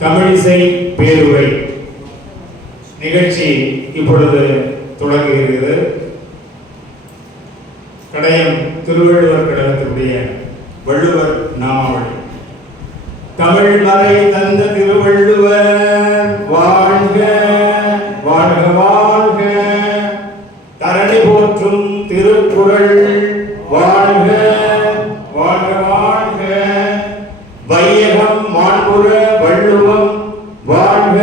தமிழிசை பேருரை நிகழ்ச்சி இப்பொழுது தொடங்குகிறது. கடையம் திருவள்ளுவர் கழகத்தினுடைய வள்ளுவர் நாமாவளி. தமிழ் மறை தந்த திருவள்ளுவர் வாழ்க வாழ்க வாழ்க. தரணி போற்றும் திருக்குறள் வாழ்க வாழ்க வாழ்க. வையகம் மாண்புற வள்ளுவம் வாழ்க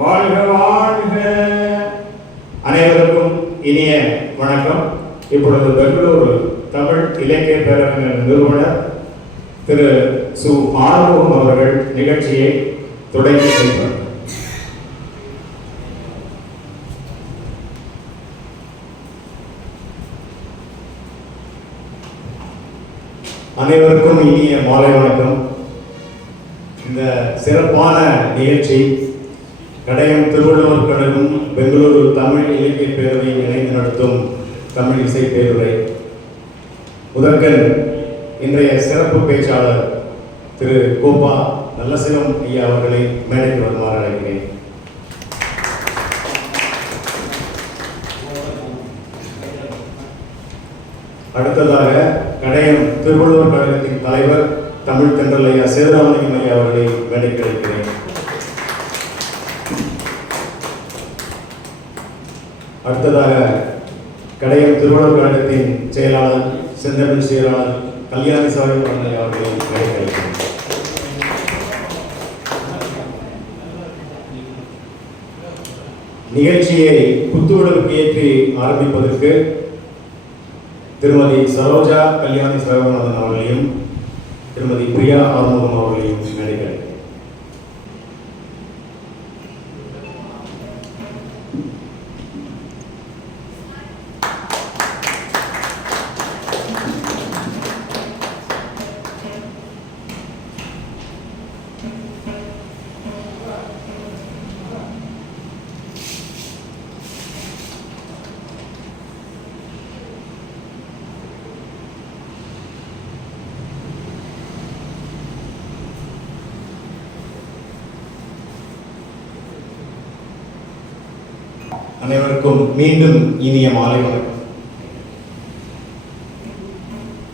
வாழ்க வாழ்க. அனைவருக்கும் இனிய வணக்கம். இப்பொழுது பெங்களூரு தமிழ் இலக்கிய பேரவையின் நிறுவனர் திரு சு. ஆறுமுகம் அவர்கள் நிகழ்ச்சியை தொடங்கி வைப்பார். அனைவருக்கும் இனிய மாலை வணக்கம். இந்த சிறப்பான நிகழ்ச்சி கடையம் திருவள்ளுவர் கழகம் பெங்களூரு தமிழ் இலக்கிய பேரவை இணைந்து நடத்தும் தமிழ் இசை பேருரை. முதற்கண் இன்றைய சிறப்பு பேச்சாளர் திரு கோபா நல்லசிவம் ஐயா அவர்களை மேடைக்கு வருமாறு அழைக்கிறேன். அடுத்ததாக கடையம் திருவள்ளுவர் கழகத்தின் தலைவர் தமிழ் தென்றல் ஐயா சேதுராமலிங்கம் ஐயா அவர்களை மேடைக்கு அழைக்கிறேன். அடுத்ததாக கடையம் திருவள்ளுவர் கழகத்தின் செயலாளர் செந்தமிழ் செயலாளர் கல்யாணி சாமி அவர்களை மேடைக்கு அழைக்கிறேன். நிகழ்ச்சியை குத்துவிளக்கு ஏற்றி ஆரம்பிப்பதற்கு திருமதி சரோஜா கல்யாணி சரவணன் அவர்களையும் திருமதி பிரியா ஆறுமுகம் அவர்களையும் மேடைக்கு அனைவருக்கும் மீண்டும் இனிய மாலை வணக்கம்.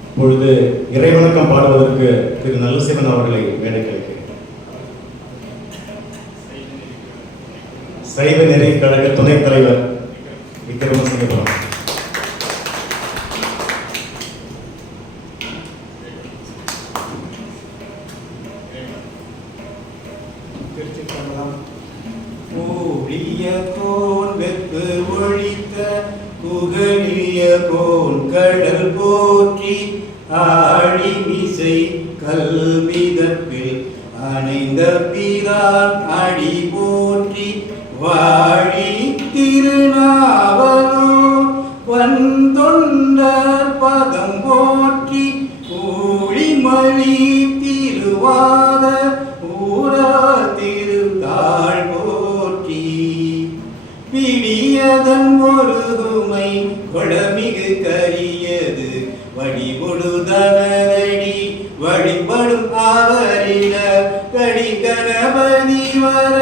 இப்பொழுது இறைவணக்கம் பாடுவதற்கு திரு நல்லசிவன் அவர்களை மேடைக்கு அழைக்கிறேன். சைவ நெறி கழக துணைத் தலைவர் விக்ரமசிங்கபுரம். கடல் போற்றி ஆழிமிசை கல்மிதப்பில் அணைந்த பிரான் அடி போற்றி வாழி திருநாவலூர் வந்தொண்டர் பதம் போற்றி ஊழிமணி திருவாத ஊரா திருத்தாள் போற்றி பிடியதன் ஒருதுமை கொடமிகு கரியது வழிபொடுதனரடி வழிபடும் அவரிட கடி கணபதி வர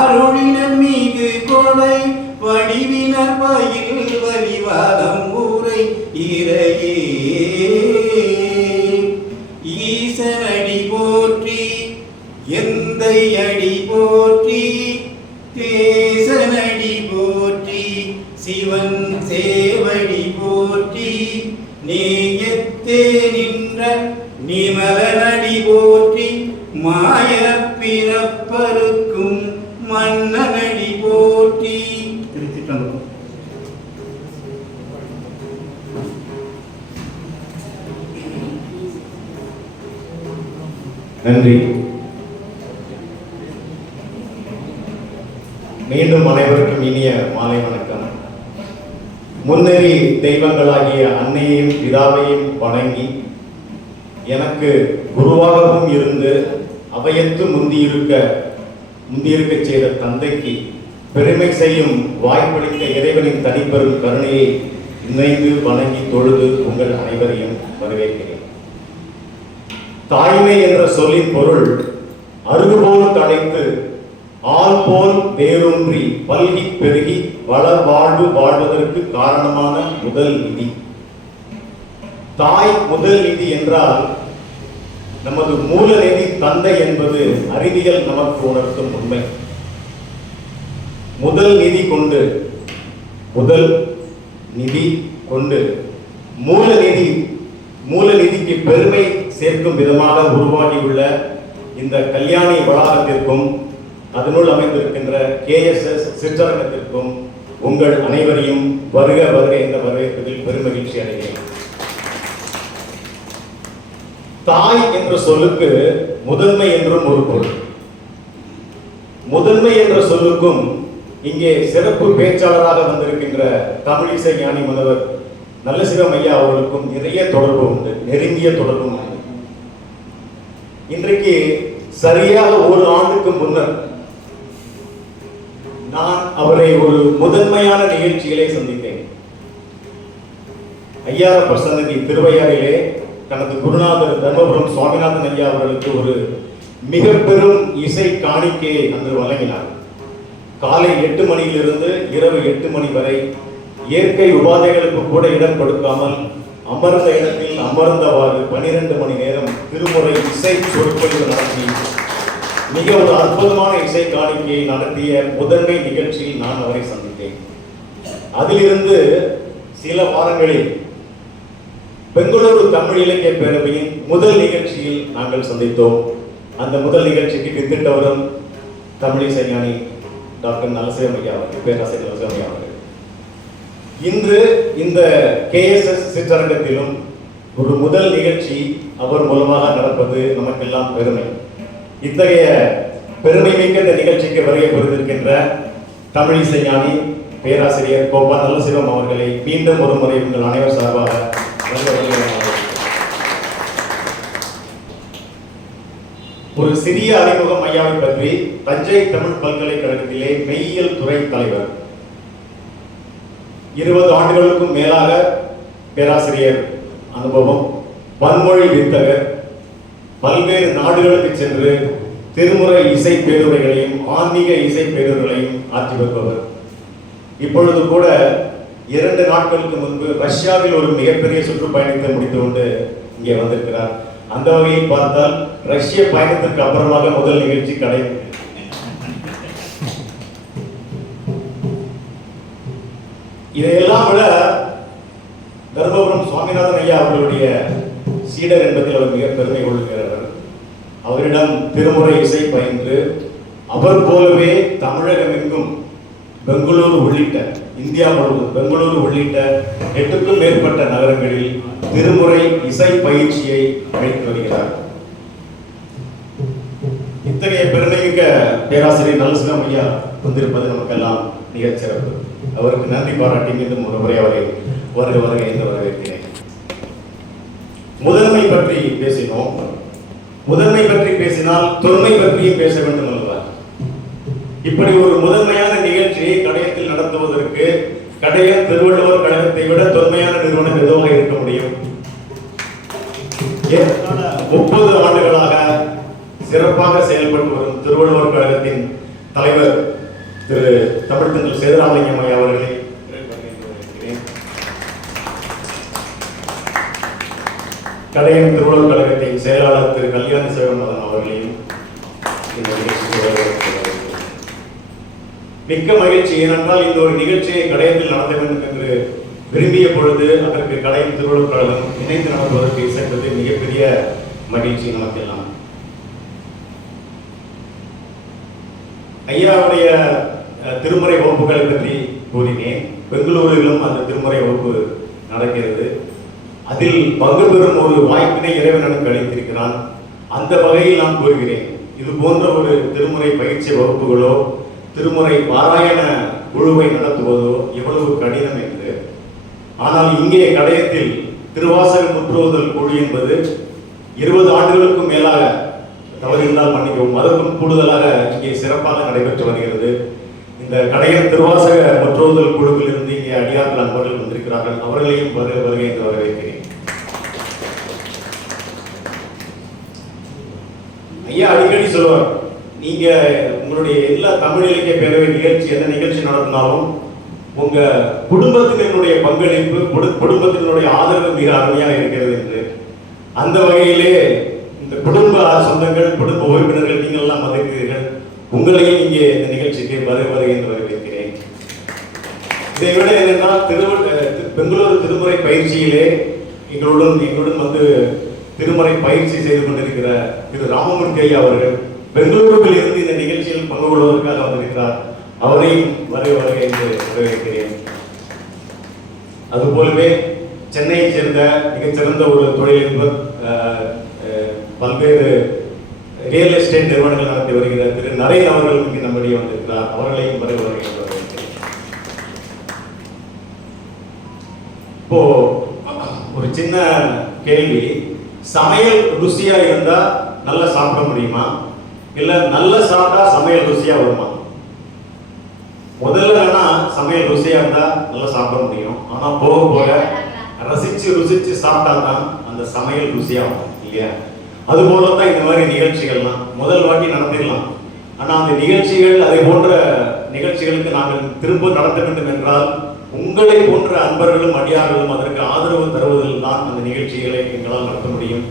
அருளினன் மிகு கொடை வடிவினர் பயில் வலிவாதம் ஊரை இறையே ஈசனடி போற்றி எந்தை அடி போற்றி தேசனடி போற்றி சிவன் சேவடி போற்றி நேயத்தே நின்ற நிமலனடி போற்றி மாய பிறப்பருக்கும் மன்னனடி போற்றி. திருச்சிற்றம்பலம். நன்றி. மீண்டும் அனைவருக்கும் இனிய மாலை வணக்கம். முன்னேறி தெய்வங்களாகிய அன்னையையும் பிதாவையும் வணங்கி எனக்கு குருவாகவும் இருந்து அவையத்து முந்தியிருக்க செய்த தந்தைக்கு பெருமை செய்யும் வாய்ப்பளித்த இறைவனின் தனிப்பெரும் கருணையை இணைந்து வணங்கி தொழுது உங்கள் அனைவரையும் வரவேற்கிறேன். தாய்மை என்ற சொல்லின் பொருள் அருகுபோல் தழைத்து ஆள் போல் வேரூன்றி பல்கி பெருகி வளர் வாழ்வு வாழ்வதற்கு காரணமான முதல் நிதி. தாய் முதல் நிதி என்றால் நமது மூல நிதி தந்தை என்பது அறிவியல் நமக்கு உணர்த்தும் உண்மை. முதல் நிதி கொண்டு மூல நிதிக்கு பெருமை சேர்க்கும் விதமாக உருவாகியுள்ள இந்த கல்யாணி வளாகத்திற்கும் அதனுள் அமைந்திருக்கின்ற KSS சிற்றரங்கத்திற்கும் உங்கள் அனைவரையும் வருக வருக என்ற வரவேற்பதில் பெருமகிழ்ச்சி அடைகிறேன். தாய் என்ற சொல்லுக்கு முதன்மை என்றும் ஒரு பொருள். முதன்மை என்ற சொல்லுக்கும் இங்கே சிறப்பு பேச்சாளராக வந்திருக்கின்ற தமிழிசை ஞானி முனைவர் நல்லசிவம் ஐயா அவர்களுக்கும் நிறைய தொடர்பு உண்டு, நெருங்கிய தொடர்பு உண்டு. இன்றைக்கு சரியாக ஒரு ஆண்டுக்கு முன்னர் நான் அவரை ஒரு முதன்மையான நிகழ்ச்சிகளை சந்தித்தேன். ஐயாரப்பர் சன்னதி திருவையாறிலே தனது குருநாதர் தர்மபுரம் சுவாமிநாதன் ஐயா அவர்களுக்கு ஒரு மிக பெரும் இசை காணிக்கையை அன்று வழங்கினார். காலை 8 மணியிலிருந்து இரவு 8 மணி வரை இயற்கை உபாதைகளுக்கு கூட இடம் கொடுக்காமல் அமர்ந்த இடத்தில் அமர்ந்தவாறு 12 மணி நேரம் திருமுறை இசை சொற்பொழிவு நடத்தி மிக ஒரு அற்புதமான இசை காணிக்கையை நடத்திய முதன்மை நிகழ்ச்சியில் நான் அவரை சந்தித்தேன். அதிலிருந்து சில வாரங்களில் பெங்களூரு தமிழ் இலக்கிய பேரவையின் முதல் நிகழ்ச்சியில் நாங்கள் சந்தித்தோம். அந்த முதல் நிகழ்ச்சிக்கு வித்திட்டவரும் தமிழிசை ஞானி டாக்டர் நல்லசிவம் ஐயா அவர்கள், பேராசிரியர் நல்லசிவம் ஐயா அவர்கள். இன்று இந்த KSS சிற்றரங்கத்திலும் ஒரு முதல் நிகழ்ச்சி அவர் மூலமாக நடப்பது நமக்கெல்லாம் பெருமை. இத்தகைய பெருமை மிக்க இந்த நிகழ்ச்சிக்கு வருகை புரிந்திருக்கின்ற தமிழிசை ஞானி பேராசிரியர் கோபா நல்லசிவம் அவர்களை மீண்டும் ஒரு முறை உங்கள் அனைவர் சார்பாக ஒரு சிறிய அறிமுகம் ஐயாவை பற்றி. தஞ்சை தமிழ் பல்கலைக்கழகத்திலே மெய்யியல் துறை தலைவர், 20 ஆண்டுகளுக்கும் மேலாக பேராசிரியர் அனுபவம், பன்மொழி வித்தகர், பல்வேறு நாடுகளுக்கு சென்று திருமுறை இசை பேருரைகளையும் ஆன்மீக இசை பேருரைகளையும் ஆற்றி வருபவர். இப்பொழுது கூட 2 நாட்களுக்கு முன்பு ரஷ்யாவில் ஒரு மிகப்பெரிய சுற்றுப்பயணத்தை முடித்துக்கொண்டு இங்கே வந்திருக்கிறார். அந்த வகையில் பார்த்தால் ரஷ்ய பயணத்திற்கு அப்புறமாக முதல் நிகழ்ச்சி கடை. இதையெல்லாம் விட தர்மபுரம் சுவாமிநாதன் ஐயா அவர்களுடைய சீடர் என்பதில் அவர் மிக பெருமை கொள்கிறவர். அவரிடம் திருமுறை இசை பயின்று அவர் போலவே தமிழகம் எங்கும் பெங்களூரு உள்ளிட்ட இந்தியா முழுவதும் பெங்களூரு உள்ளிட்ட 8க்கும் மேற்பட்ட நகரங்களில் திருமுறை இசை பயிற்சியை அளித்து வருகிறார். இத்தகைய பெருமைமிக்க பேராசிரியர் நல்லசிவம் ஐயா வந்திருப்பது நமக்கெல்லாம் மிகச் சிறப்பு. அவருக்கு நன்றி பாராட்டி மீண்டும் ஒரு முறை அவரை வருக வருக என்று வரவேற்கிறேன். முதன்மை பற்றி பேசினோம். முதன்மை பற்றி பேசினால் தொன்மை பற்றியும் பேச வேண்டும் அல்லவா? இப்படி ஒரு முதன்மையான நிகழ்ச்சியை கடையத்தில் நடத்துவதற்கு கடையம் திருவள்ளுவர் கழகத்தை விட தொன்மையான நிறுவனம் எதுவாக இருக்க முடியும்? 30 ஆண்டுகளாக சிறப்பாக செயல்பட்டு வரும் திருவள்ளுவர் கழகத்தின் தலைவர் திரு தமிழ்த்தங்கள் சேதுராமலிங்கம் ஐயா அவர்களை கடையம் திருவள்ளுவர் கழகத்தின் செயலாளர் திரு கல்யாணி சிவநாதன் அவர்களையும் மிக்க மகிழ்ச்சி. ஏனென்றால் இந்த ஒரு நிகழ்ச்சியை கடையத்தில் நடத்த வேண்டும் என்று விரும்பிய பொழுது அதற்கு கடையம் திருவள்ளுவர் கழகம் இணைந்து நடத்துவதற்கு இசைப்பது மிகப்பெரிய மகிழ்ச்சி நமக்கெல்லாம். ஐயாவுடைய திருமுறை வகுப்புகளை பற்றி கூறினேன். பெங்களூரிலும் அந்த திருமுறை வகுப்பு நடக்கிறது. அதில் பங்கு பெறும் ஒரு வாய்ப்பினை இறைவன் எனக்கு அளித்திருக்கிறான். அந்த வகையில் நான் கூறுகிறேன், இது போன்ற ஒரு திருமுறை பயிற்சி வகுப்புகளோ திருமுறை பாராயண குழுவை நடத்துவதோ எவ்வளவு கடினம் என்று. ஆனால் இங்கே கடையத்தில் திருவாசக முற்றுவதல் குழு என்பது 20 ஆண்டுகளுக்கும் மேலாக, தவறிருந்தால் மன்னிக்கவும், அதற்கும் கூடுதலாக இங்கே சிறப்பாக நடைபெற்று வருகிறது. இந்த கடையம் திருவாசக முற்றுவதல் குழுவில் இருந்து இங்கே அடியார்கள் அன்பர்கள் வந்திருக்கிறார்கள். அவர்களையும் வருகை என்று வரவேற்கிறேன். ஐயா அடிக்கடி சொல்லுவார், நீங்க உங்களுடைய எல்லா தமிழ் இலக்கிய பேரவை நிகழ்ச்சி எந்த நிகழ்ச்சி நடத்தினாலும் உங்க குடும்பத்தினருடைய பங்களிப்பு குடும்பத்தினருடைய ஆதரவு மிக அருமையாக இருக்கிறது என்று அந்த வகையிலே இந்த குடும்ப சொந்தங்கள் குடும்ப உறுப்பினர்கள் நீங்கள் எல்லாம் மதிக்கிறீர்கள். உங்களையும் இங்கே இந்த நிகழ்ச்சிக்கு வருவது என்று வரவேற்கிறேன். இதை விட என்னென்றால் பெங்களூரு திருமுறை பயிற்சியிலே எங்களுடன் வந்து திருமுறை பயிற்சி செய்து கொண்டிருக்கிற திரு ராமமூர்த்தி ஐயா அவர்கள் பெங்களூருவில் இருந்து இந்த நிகழ்ச்சியில் பங்கு கொள்வதற்காக வந்திருக்கிறார். அவரையும் வருக என்று வரவேற்கிறேன். அதுபோலவே சென்னையை சேர்ந்த மிகச்சிறந்த ஒரு தொழிலதிபர், பல்வேறு ரியல் எஸ்டேட் நிறுவனங்கள் நடத்தி வருகிற திரு நரேன் அவர்கள் இங்கு நம்முடைய வந்திருக்கிறார். அவர்களையும் வருக என்று வரவேற்கிறேன். இப்போ ஒரு சின்ன கேள்வி, சமையல் ருசியா இருந்தா நல்லா சாப்பிட முடியுமா, இல்ல நல்லா சாப்பிட்டா சமையல் ருசியா வருமா? முதல்ல வேணா சமையல் ருசியா இருந்தா நல்லா சாப்பிட முடியும். ஆனா போக போக ரசிச்சு ருசிச்சு சாப்பிட்டா தான் அந்த சமையல் ருசியா வரும் இல்லையா? அது போலதான் இந்த மாதிரி நிகழ்ச்சிகள்லாம் முதல் வாட்டி நடத்திடலாம். ஆனா அந்த நிகழ்ச்சிகள், அதை போன்ற நிகழ்ச்சிகளுக்கு நாங்கள் திரும்ப நடத்த வேண்டும் என்றால் உங்களை போன்ற அன்பர்களும் அடியார்களும் அதற்கு ஆதரவு தருவதில் தான் அந்த நிகழ்ச்சிகளை எங்களால் நடத்த முடியும்.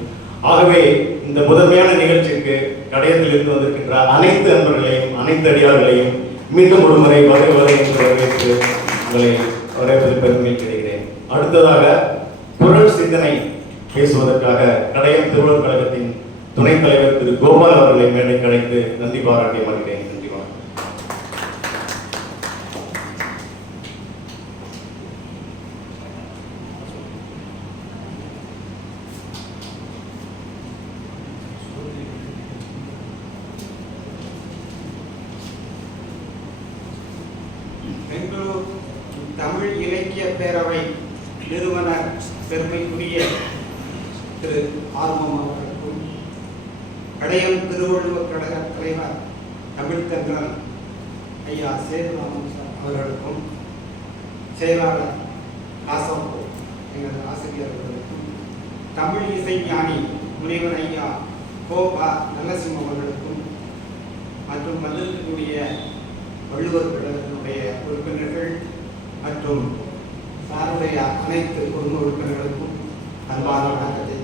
ஆகவே இந்த முதன்மையான நிகழ்ச்சிக்கு கடையத்தில் இருந்து வந்திருக்கின்ற அனைத்து அன்பர்களையும் அனைத்து அடியார்களையும் மீண்டும் ஒரு முறை வருவதை என்று வரவேற்று உங்களை வரவேற்பதில் பெருமை கிடைக்கிறேன். அடுத்ததாக குரல் சிந்தனை பேசுவதற்காக கடையம் திருவள்ளுவர் கழகத்தின் துணைத் தலைவர் திரு கோபால் அவர்களை மேடைக்கு அழைத்து நன்றி பாராட்டி வருகிறேன். நன்றி வணக்கம். பெங்களூர் தமிழ் இலக்கிய பேரவை நிறுவனர் பெருமைக்குரிய திரு ஆர்வம் அவர்களுக்கும், கடையம் திருவள்ளுவர் கழக தலைவர் தமிழ் தென்றல் ஐயா சேதுராமன் அவர்களுக்கும், செயலாளர் ஆசப்போ எங்களது ஆசிரியர்களுக்கும், தமிழ் இசை ஞானி முனைவர் ஐயா கோபா நல்லசிம் அவர்களுக்கும் மற்றும் வந்திருக்கக்கூடிய வள்ளுவர் கழகத்தினுடைய உறுப்பினர்கள் மற்றும் சாருடைய அனைத்து குடும்ப உறுப்பினர்களுக்கும் அன்பான வணக்கத்தை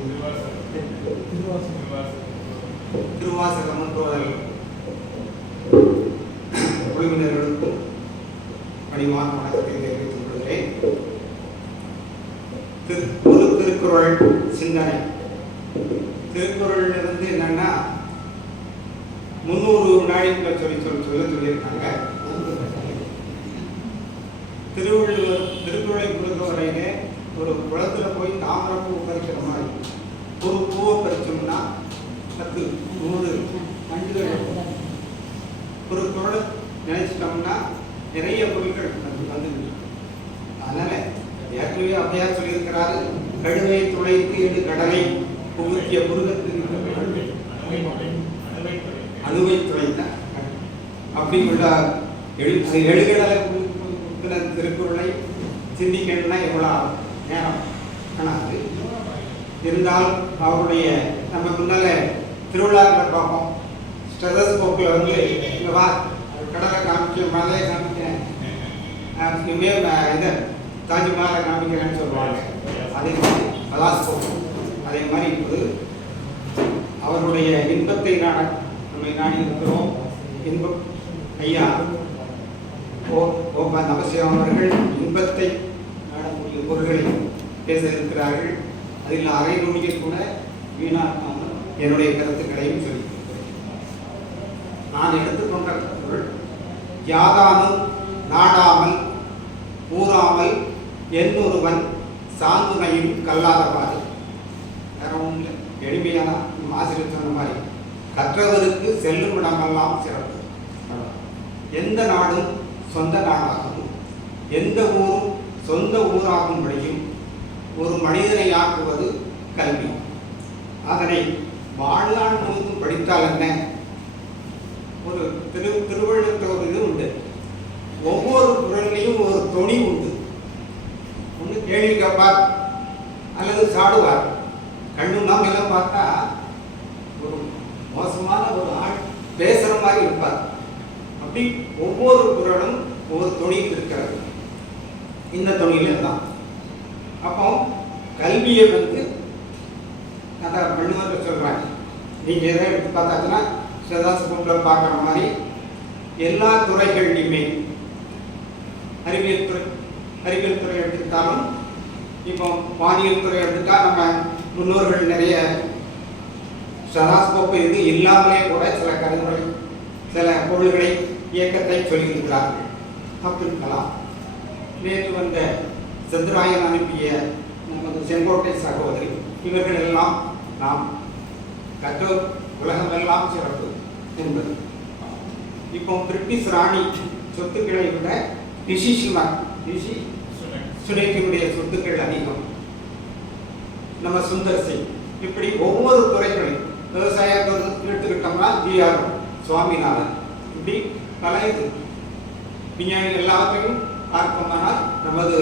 திருவாசகம் முற்றோதல் குழுவினர்களுக்கும் பணிவான வணக்கத்தை தெரிவித்துக் கொள்கிறேன். ஒரு திருக்குறள் சிந்தனை. திருக்குறள் வந்து என்னன்னா 300 வினாடிக்குள்ள சொல்லியிருக்காங்க. திருக்குறளை பொறுத்தவரையிலே ஒரு குளத்துல போய் தாமரப்பூ பறிக்கிற மாதிரி ஒரு பூவை பறிச்சோம்னா 10 100 வண்டுகள். ஒரு குறளை நினைச்சிட்டோம்னா நிறைய பொருட்கள் வந்து. அதனால ஏற்கனவே அப்படியார் சொல்லியிருக்கிறாரு, கடுவை துளைத்து எடு கடலை புகுத்திய புருகத்தின் அணுவை துளைத்த அப்படி உள்ள எழுகடலை திருக்குறளை சிந்திக்கணும்னா எவ்வளோ நேரம் காணாது. இருந்தாலும் அவருடைய நம்ம முன்னால திருவிழாக்களை பார்ப்போம், ஸ்டெதஸ்கோப்பில் வந்து இங்கே வா கடலை காமிக்க மலையை காமிக்கிறேன், இதை தாஜ்மஹாலை காமிக்கிறேன்னு சொல்லுவாங்க. அதே மாதிரி கலாஸ்கோப் அதே மாதிரி இப்போது அவருடைய இன்பத்தை நம்மை நாடி இருக்கிறோம். இன்பம் ஐயா ஓபா நமசிவம் அவர்கள் இன்பத்தை நாடக்கூடிய பொருள்களை பேச இருக்கிறார்கள். அதில் அரை நொடியில் கூட வீணாக்காமல் என்னுடைய கருத்துக்களையும் சொல்லி நான் எடுத்துக்கொண்ட பொருள், யாதானும் நாடாமல் ஊறாமல் என்னொருவன் சாந்துணையும் கல்லாதவாறு. வேற ஒன்றும் இல்லை, எளிமையான ஆசிரியர் சொன்ன மாதிரி கற்றவருக்கு செல்லும் இடமெல்லாம் சிறப்பு. எந்த நாடும் சொந்த நாடாகவும் எந்த ஊரும் சொந்த ஊராகும்படியும் ஒரு மனிதனை ஆக்குவது கல்வி. அதனை வாழ்நாள் முழுவதும் படித்தால் என்ன? ஒரு திருவள்ளுவர் ஒரு இது உண்டு, ஒவ்வொரு குரல்லையும் ஒரு தொனி உண்டு. ஒன்று கேள்வி கேட்பார் அல்லது சாடுவார். கண்ணு நாம் எல்லாம் பார்த்தா ஒரு மோசமான ஒரு ஆள் பேசுற மாதிரி அமைதியாக இருப்பார். அப்படி ஒவ்வொரு குரலும் ஒவ்வொரு தொழில் இருக்கிறது. இந்த தொழில் தான். அப்போ கல்வியை அந்த வள்ளுவர் சொல்றாங்க. நீங்க எதை எடுத்து பார்த்தாச்சுன்னா சதாசிவத்தில் பார்க்குற மாதிரி எல்லா துறைகள்லையுமே அறிவியல் துறை எடுத்துக்கிட்டாலும், இப்போ வானியல் துறை எடுத்துட்டா நம்ம முன்னோர்கள் நிறைய சதாஸ்கோப்பு இது இல்லாமலே கூட சில கருதுகளை சில பொருள்களை இயக்கத்தை சொல்லியிருக்கிறார்கள். அப்துல் கலாம், நேற்று வந்த சந்திராயன் அனுப்பிய நமது செங்கோட்டை சகோதரி, இவர்கள் எல்லாம் நாம் கற்றோர் உலகமெல்லாம் சிறப்பு என்பது. இப்போ பிரிட்டிஷ் ராணி சொத்துக்களை விட ரிஷி சுனேக்கினுடைய சொத்துக்கள் அதிகம். நம்ம சுந்தர் சிங், இப்படி ஒவ்வொரு துறைகளையும் விவசாயத்தை எடுத்துக்கிட்டோம்னா ஜி.ஆர். சுவாமிநாதன், இப்படி பல இது விஞ்ஞானிகள் எல்லாத்தையும் பார்ப்போமானால் நமது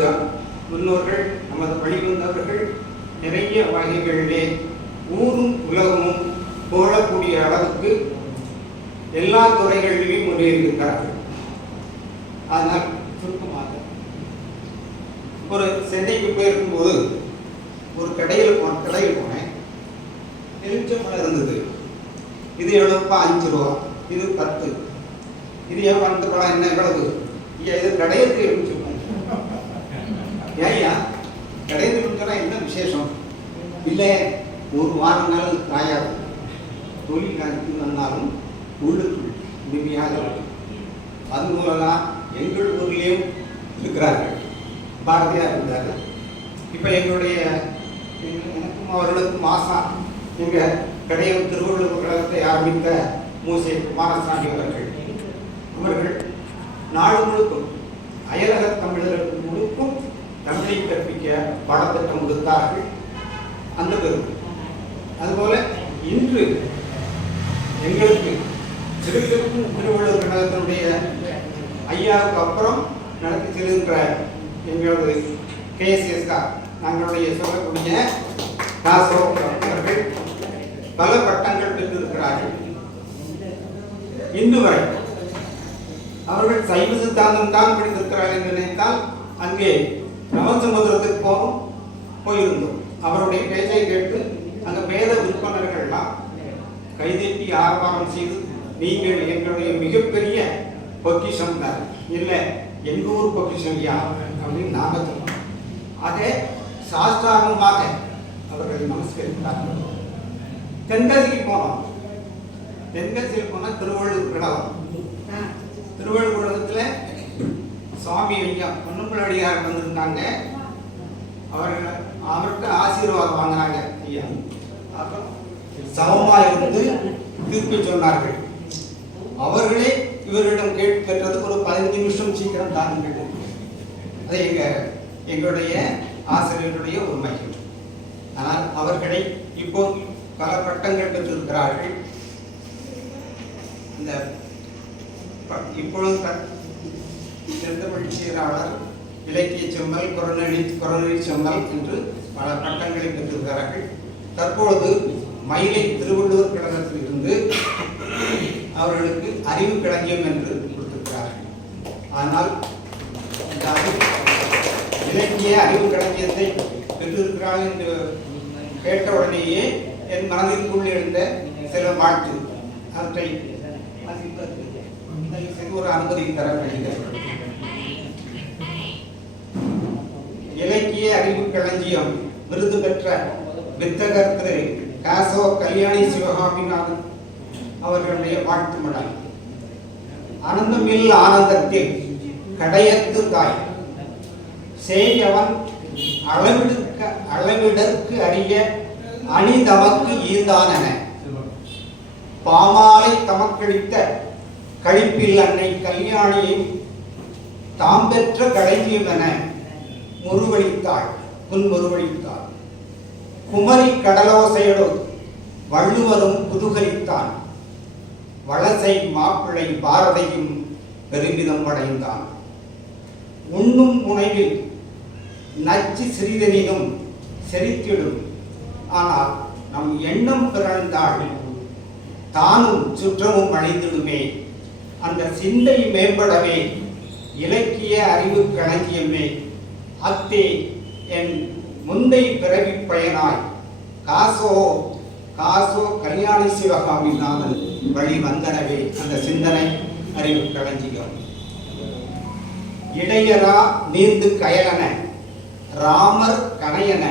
முன்னோர்கள் நமது வழிவந்தவர்கள் நிறைய வகைகளிலே ஊரும் உலகமும் போடக்கூடிய அளவுக்கு எல்லா துறைகளிலும் முன்னேறியிருக்கிறார்கள். அதனால் சுருக்கமாக ஒரு சென்னைக்கு போயிருக்கும்போது ஒரு கடையில் போனேன். எலுமிச்சம்பழம் இருந்தது. இது எவ்வளோப்பா? 5 ரூபா. இது 10. இது ஏன் 10 ரூபா? என்ன எவ்வளவு? இது கடையத்து எலுமிச்சம்பழம். ஏயா கடையத்து எலுமிச்சம்பழம் என்ன விசேஷம்? இல்லை, ஒரு வாரம் நாள் காயாது. தொழில் காய்ச்சி வந்தாலும் உள்ளுக்குள் உரிமையாக இருக்கும். அது மூலம்தான் எங்கள் ஊர்லேயும் இருக்கிறார்கள். பாரதியார் இருந்தார்கள். இப்போ எனக்கும் அவர்களுக்கும் மாசம் எங்கள் கடையில் திருவள்ளுவர் கழகத்தை ஆரம்பித்த மூசை குமாரசாமி அவர்கள் நாடு முழுக்கும் அயலக தமிழர்களுக்கு முழுக்கும் தமிழை கற்பிக்க பாடத்திட்டம் கொடுத்தார்கள். அந்த பெருமை. அதுபோல இன்று எங்களுக்கு திருக்கும் திருவள்ளுவர் கழகத்தினுடைய ஐயாவுக்கு அப்புறம் நடத்தி செல்கின்ற எங்களது KSSR நாங்களுடைய சொல்லக்கூடிய தாசோ அவர்கள் பல பட்டங்கள் பெற்றிருக்கிறார்கள். இன்று வரை அவர்கள் சைவ சித்தாந்தம் தான் படித்திருக்கிறார்கள் என்று நினைத்தால் அங்கே நவசமுத்திரத்துக்கு போயிருந்தோம். அவருடைய பேச்சை கேட்டு அங்கே வேத விற்பனர்கள்லாம் கைதட்டி ஆரவாரம் செய்து, நீங்கள் எங்களுடைய மிகப்பெரிய பொக்கிஷம் தான், இல்லை எங்கள் ஊர் பொக்கிஷம் யா அப்படின்னு நாங்கள் சொன்னோம். அதை சாஸ்திராங்கமாக அவர்கள் நமஸ்கரித்தார்கள். தென்காசிக்கு போனோம். தென்காசியில் போனால் திருவள்ளுவர் கழகம். திருவள்ளுவர் கழகத்தில் சுவாமி ஐயா பொன்னம்பலடியார் வந்திருந்தாங்க. அவர்கிட்ட ஆசீர்வாதம் வாங்கினாங்க ஐயா. அப்புறம் சமமாக இருந்து தீர்ப்பு சொன்னார்கள். அவர்களே இவரிடம் பெற்றதுக்கு ஒரு 15 நிமிஷம் சீக்கிரம் தாங்க. அது எங்களுடைய ஆசிரியர்களுடைய ஒரு மையம். ஆனால் அவர்களை இப்போ பல பட்டங்கள் பெற்றிருக்கிறார்கள். இந்த இப்பொழுது செயலாளர், இலக்கிய செம்மல், குறநெறி செம்மல் என்று பல பட்டங்களை பெற்றிருக்கிறார்கள். தற்பொழுது மயிலை திருவள்ளுவர் கழகத்தில் இருந்து அவர்களுக்கு அறிவு களஞ்சியம் என்று கொடுத்திருக்கிறார்கள். ஆனால் இலக்கிய அறிவு களஞ்சியத்தை பெற்றிருக்கிறார்கள் என்று கேட்ட உடனேயே என் மனதிற்குள் இருந்த சில வாழ்த்து அவற்றை ஒரு அனுமதி தர வேண்டியது. இலக்கிய அறிவு களஞ்சியம் விருது பெற்ற வித்தகர் திரு காசோ கல்யாணி சிவகாமிநாதன் அவர்களுடைய வாழ்த்து மடல். ஆனந்தமில் ஆனந்தத்தில் கடையத்து தாய் சேயவன் அளவிடற்கு அறிய அணி தமக்கு ஈந்தானென பாமாலை தமக்களித்த கழிப்பில் அன்னை கல்யாணியை தாம் பெற்ற களஞ்சியம் என முன்முருவழித்தாள். குமரி கடலோசையோடு வள்ளுவரும் குதூகலித்தான். வலசை மாப்பிள்ளை பாரதியும் பெருமிதம் அடைந்தான். உண்ணும் உணவில் நச்சு சிறிதனினும் செரித்திடும். ஆனால் நம் எண்ணம் பிறந்தாள் தானும் சுற்றமும் அழிந்திடுமே அந்த சிந்தை மேம்படவே இலக்கிய அறிவு களஞ்சியமே அத்தே என் முந்தை பிறவி பயனாய் காசோ கல்யாணி சிவகாமிநாதன் வழி வந்தனவே அந்த சிந்தனை அறிவு களஞ்சியம். இடையரா நீந்து கயலன ராமர் கணையன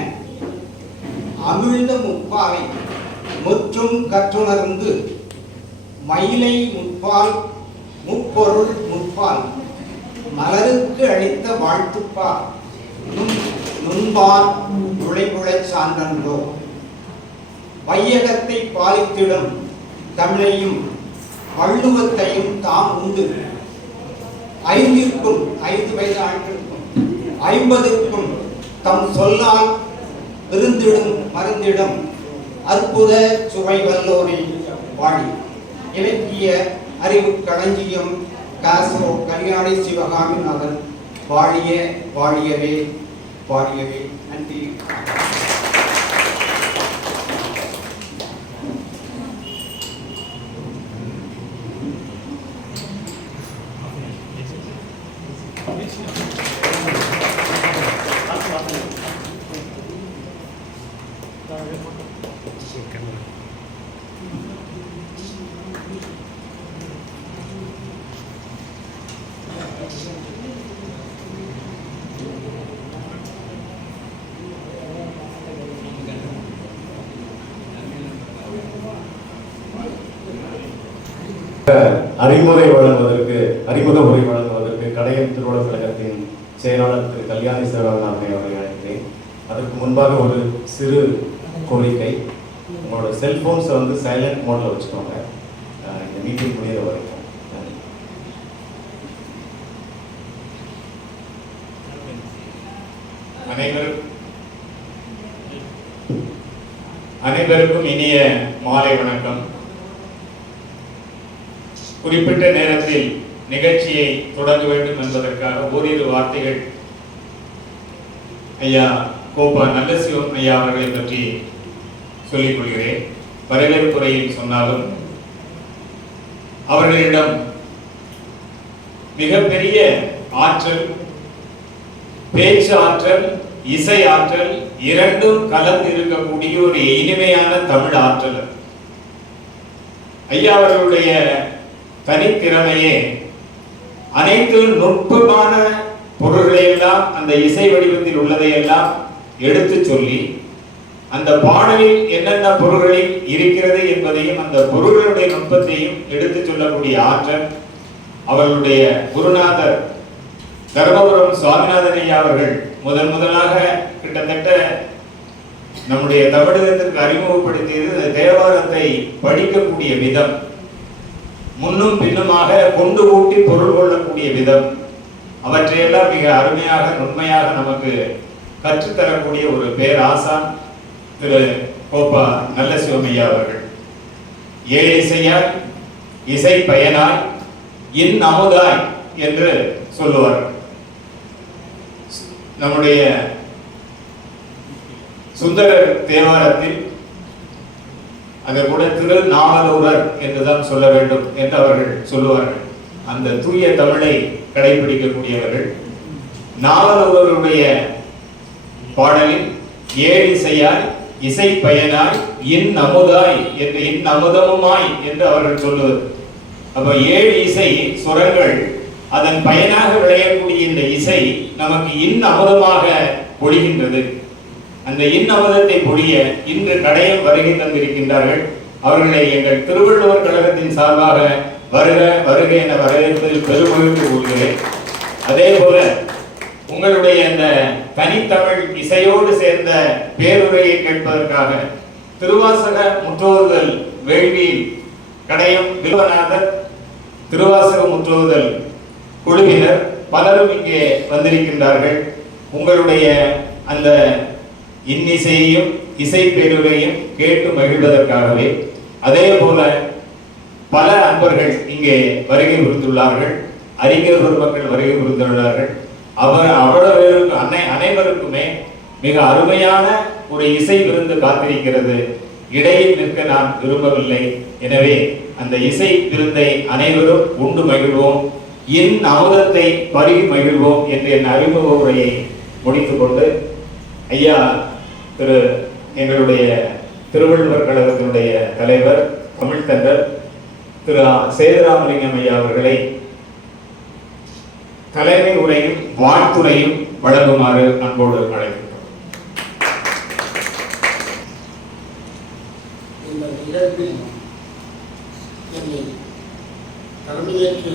அமிழ்ந்த முப்பாலை முற்றும் கற்றுணர்ந்து மயிலை முப்பால் முப்பொருள் முப்பால் மலருக்கு அளித்த வாழ்த்துப்பா நுண்பால் நுழைவுழச் சான்றோ வையகத்தை பாலித்திடும் தமிழையும் வள்ளுவத்தையும் தாம் உண்டு 5 வயது ஆண்டிற்கும் 50க்கும் தம் சொல்லால் விருந்திடும் மருந்திடும் அற்புத சுவை வல்லோரை வாழி. இலக்கிய அறிவு களஞ்சியம் காசோ கல்யாணி சிவகாமிநாதன் வாழிய வாழியவே வாழியவே. நன்றி. அறிமுக உரை வழங்குவதற்கு கடையம் திருவள்ளுவர் கழகத்தின் செயலாளர் திரு கல்யாணி சிவகாமிநாதன் அவர்களை அழைக்கிறேன். அதற்கு முன்பாக ஒரு சிறு கோரிக்கை, உங்களோட செல்போன்ஸை வந்து சைலண்ட் மோட்ல வச்சுக்கோங்க இந்த மீட்டிங் முடிகிற வரைக்கும். அனைவருக்கும் இனிய மாலை வணக்கம். குறிப்பிட்ட நேரத்தில் நிகழ்ச்சியை தொடங்க வேண்டும் என்பதற்காக ஓரிரு வார்த்தைகள் ஐயா கோப்பா நல்லசிவம் ஐயா அவர்களை பற்றி சொல்லிக் கொள்கிறேன். வரவேற்புரையில் சொன்னாலும் அவர்களிடம் மிகப்பெரிய ஆற்றல், பேச்சு ஆற்றல், இசை ஆற்றல் இரண்டும் கலந்து இருக்கக்கூடிய ஒரு இனிமையான தமிழ் ஆற்றல். ஐயா அவர்களுடைய தனித்திறமையே அனைத்து நுட்பமான பொருள்களை எல்லாம் அந்த இசை வடிவத்தில் உள்ளதையெல்லாம் எடுத்து சொல்லி அந்த பாடலில் என்னென்ன பொருள்களில் இருக்கிறது என்பதையும் அந்த பொருள்களுடைய நுட்பத்தையும் எடுத்து சொல்லக்கூடிய ஆற்றல் அவர்களுடைய குருநாதர் தர்மபுரம் சுவாமிநாதன் ஐயா அவர்கள் முதலாக கிட்டத்தட்ட நம்முடைய தமிழகத்திற்கு அறிமுகப்படுத்தியது தேவாரத்தை படிக்கக்கூடிய விதம், முன்னும் பின்னுமாக கொண்டு ஊட்டி பொருள் கொள்ளக்கூடிய விதம், அவற்றையெல்லாம் மிக அருமையாக நுண்மையாக நமக்கு கற்றுத்தரக்கூடிய ஒரு பேராசான் திரு கோப்பா நல்லசிவமையா அவர்கள். ஏழு இசையாய் இசை பயனாய் இன் அமுதாய் என்று சொல்லுவார். நம்முடைய சுந்தரர் தேவாரத்தில் அதை கூட திரு நாவலூரர் என்றுதான் சொல்ல வேண்டும் என்று அவர்கள் சொல்லுவார்கள். அந்த தூய தமிழை கடைபிடிக்கக்கூடியவர்கள். நாவலூரருடைய பாடலில் ஏழு இசையாய் இசை பயனாய் இன் அமுதாய் என்று இன் அமுதமுமாய் என்று அவர்கள் சொல்லுவது. அப்ப ஏழு இசை சுரங்கள், அதன் பயனாக விளையக்கூடிய இந்த இசை நமக்கு இன் அமுதமாக பொழிகின்றது. அந்த இன் அமுதத்தை பொழிய இன்று கடையம் வருகை தந்திருக்கின்றார்கள். அவர்களை எங்கள் திருவள்ளுவர் கழகத்தின் சார்பாக வருக வருக என வரவேற்பதில் பெருமகிழ்ச்சி கொள்கிறேன். அதே போல உங்களுடைய அந்த தனித்தமிழ் இசையோடு சேர்ந்த பேருரையை கேட்பதற்காக திருவாசக முற்றோதுதல் வேள்வியில் கடையம் வில்வநாதர் திருவாசக முற்றோதுதல் குழுவினர் பலரும் இங்கே வந்திருக்கின்றார்கள். உங்களுடைய அந்த இன்னிசையையும் இசை பேருரையும் கேட்டு மகிழ்வதற்காகவே. அதே போல பல அன்பர்கள் இங்கே வருகை புரிந்துள்ளார்கள், அறிஞர் பெருமக்கள் வருகை புரிந்துள்ளார்கள். அனைவருக்குமே மிக அருமையான ஒரு இசை விருந்து காத்திருக்கிறது. இடையில் நிற்க நான் விரும்பவில்லை. எனவே அந்த இசை விருந்தை அனைவரும் உண்டு மகிழ்வோம், என் அமுதத்தை பருகி மகிழ்வோம் என்று என் அறிமுக உரையை முடித்துக் கொண்டு ஐயா எங்களுடைய திருவள்ளுவர் கழகத்தினுடைய தலைவர் தமிழ்த்தண்டர் திரு சேதுராமலிங்கம் ஐயா அவர்களை தலைமை உரையும் வாழ்த்துரையும் வழங்குமாறு அன்போடு அழைக்கிறோம். இந்த நிகழ்வில் என்னை தலைமையேற்று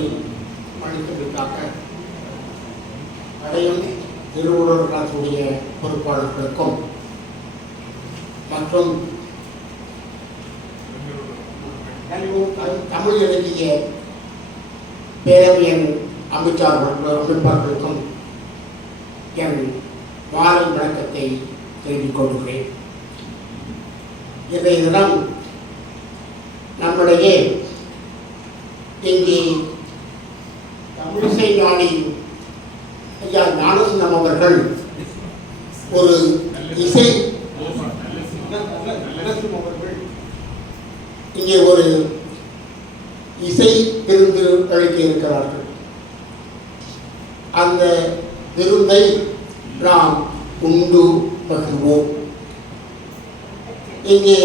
அளித்ததற்காக அடையும் திருவள்ளுவர் கழகத்துடைய பொறுப்பாளர்களுக்கும் மற்றும் தமிழ் எழுதிய பேரவையின் அமைப்பாளர்களுக்கும் என் மாலை வணக்கத்தை தெரிவித்துக் கொள்கிறேன். இன்றைய தினம் நம்முடைய இங்கே தமிழிசை ஞானி ஐயா ஞானசுந்தரம் அவர்கள் ஒரு இசை இங்கே ஒரு இசை விருந்து அளிக்க இருக்கிறார்கள். அந்த விருந்தை நாம் உண்டு பகிர்வோம். இங்கே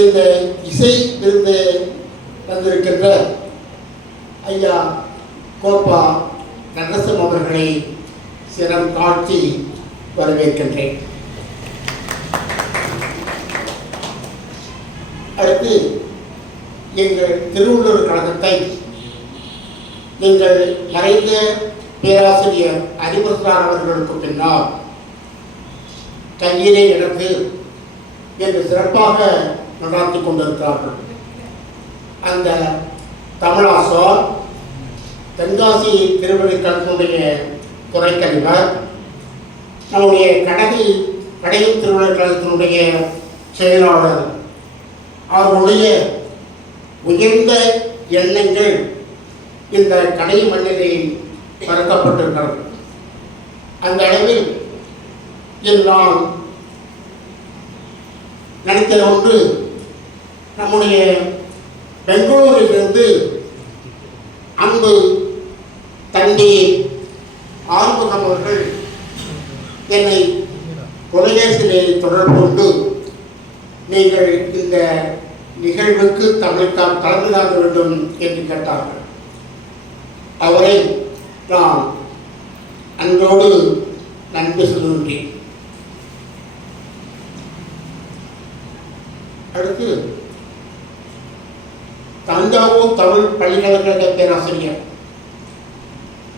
இந்த இசை விருந்து வந்திருக்கின்ற ஐயா கோப்பா நரசம் அவர்களை சிரம் காட்சி வரவேற்கின்றேன். அடுத்து எங்கள் திருவள்ளுவர் கழகத்தை எங்கள் மறைந்த பேராசிரியர் அறிவுசார் அவர்களுக்கு பின்னால் கையிலே எடுத்து என்று சிறப்பாக நடாத்தி கொண்டிருக்கிறார்கள். அந்த தமிழாசார் தென்காசி திருவள்ளுவர்களுடைய துறைக்கலைவர், நம்முடைய கடையில் திருவள்ளுவர்களுடைய செயலாளர், அவருடைய உயர்ந்த எண்ணங்கள் இந்த கடை மண்ணிலே பறக்கப்பட்டிருக்கிறது. அந்த அளவில் நான் நினைக்கிற ஒன்று, நம்முடைய பெங்களூரிலிருந்து அன்பு தம்பி ஆறுமுகம் அவர்கள் என்னை தொலைபேசியிலே தொடர்பு கொண்டு நீங்கள் இந்த நிகழ்வுக்கு தலைமை தாங்க வேண்டும் என்று கேட்டார்கள். அவரை நான் அன்போடு நன்றி சொல்கின்றேன். அடுத்து தஞ்சாவூர் தமிழ் பல்கலைக்கழக பேராசிரியர்